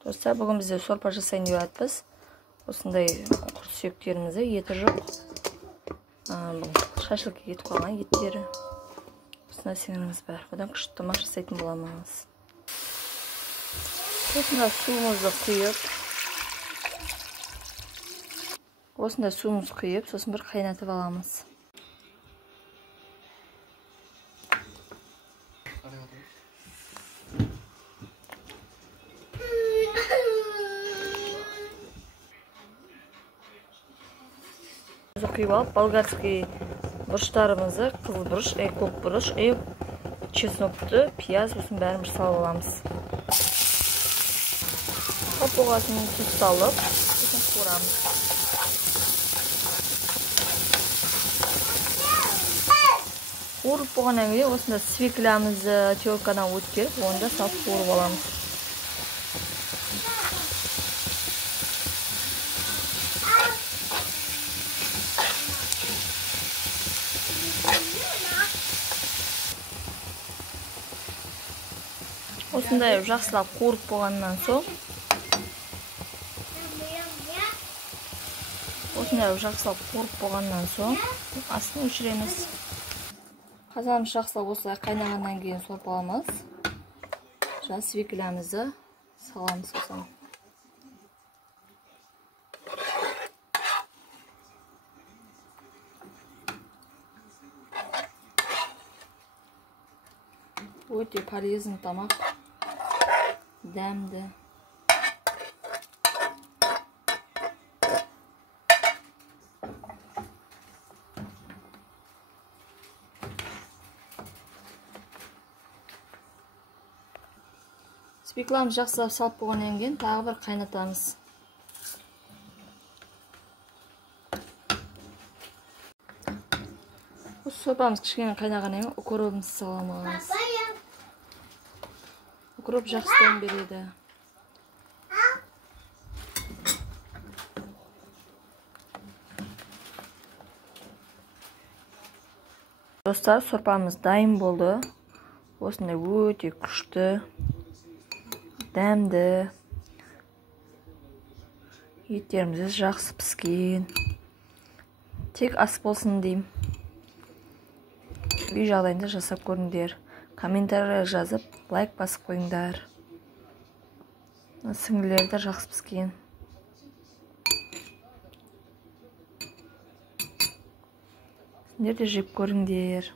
Достар, бүгін бізде сорпа жасайын деп жатырмыз. Осындай құрт сүйектерімізді, еті жоқ. Шашлыкқа кетіп қалған еттері. Осында сіңіріңіз бар. Одан күшті тамақ жасайтын боламыз. Осында суымызды құйып, сосын бір қайнатып аламыз. Құйып алып, болгарский бұрыштарымызды, қызыл бұрыш, көк бұрыш, чеснокты, пияз, осының бәрін бір салып аламыз. Оған тұз салып, сосын қуырамыз. Қуырып болғаннан кейін осында свеклямызды теркадан өткеріп, оны да салып қуырып аламыз. Осындай жақсылап қуырып болғаннан соң, астын өшіреміз. Қазанымыз жақсылап осылай қайнағаннан кейін сорпаламыз. Свеклямызды саламыз осыған. Өте полезный тамақ. Дәмді. Свекламыз жақсылап салып болғаннан кейін тағы бір қайнатамыз. Осы сорпамыз кішкене қайнағаннан кейін укропымызды саламыз. Укроп жақсы дәм береді. Достар, сорпамыз дайын болды. Осындай өте күшті, дәмді. Еттеріміз жақсы піскен. Тек ас болсын деймін. Үй жағдайында жасап көріңдер. Комментария жазып, лайк басып қойыңдар. Сіңлілері де жақсы піскен. Сендер де жеп көріңдер.